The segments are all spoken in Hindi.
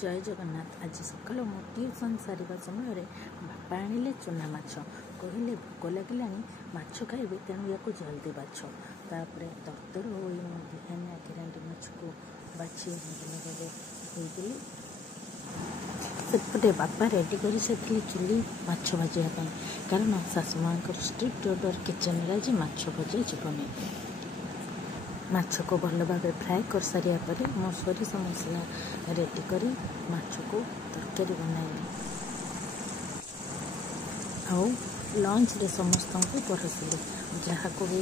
जय जगन्नाथ। आज सकाल मो ट्यूशन सारिबा समय बापा आनिले चुना माछ कहले भोक लगे माछ खाइबे तेणु या जल्दी बाछ तापर तरतर हो केरांडी माछ को बाछी धोईदेली सेपटे बापा रेडी कर चुली माछ भाजा कारण शाशु माँ स्ट्रिक्ट ऑर्डर किचन आज माछ भजा जीवनी माछ को भल भाव फ्राए कर सारिया पर मो सोरिष मसला रेडी कर माछ को तरकारी बनाइली आउ लंच रे समस्त को परसिली जहाँ को भी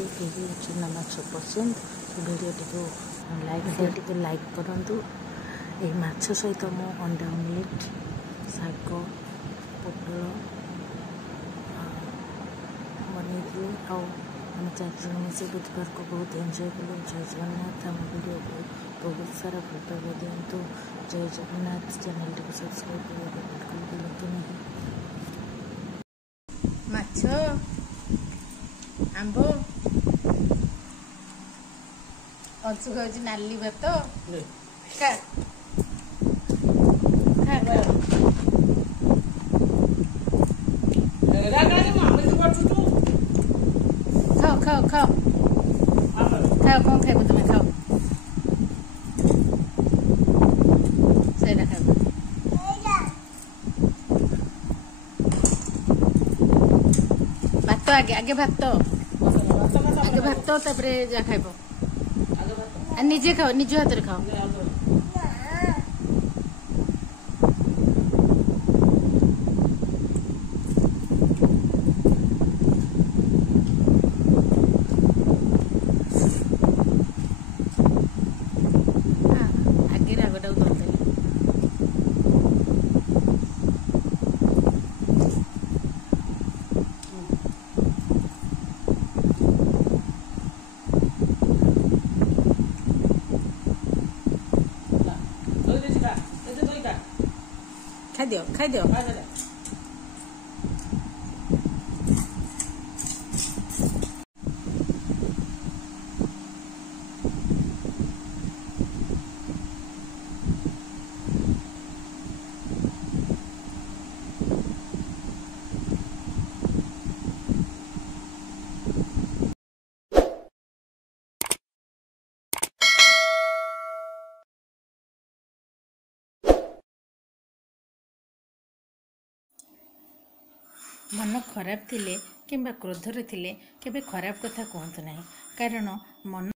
चुना माछ पसंद वीडियो को लाइक करूँ। ये माछ सहित मो अंडा ऑमलेट शाग पोटल बनी आउ हम 4 जन मिसे बुधवार को बहुत एंजॉय करूँ। जय जगन्नाथ। आम वीडियो को बहुत सारा फटो दिंतु। जय जगन्नाथ। चैनल को सब्सक्राइब करने बिल्कुल भी भूलते नहीं। माछ आंब अंशु खाऊँ नाली भात खा खाओ खाओ खाओ कौन खाइब तुम्हें खाओ सैटा खाइब भात आगे भात तापर जा खाइब निजे खाओ निज हाथ रे खाओ। खाई दियो मन खराब थिले किंबा क्रोधरे थिले केबे खराब कथा कहतु नहीं कारण मन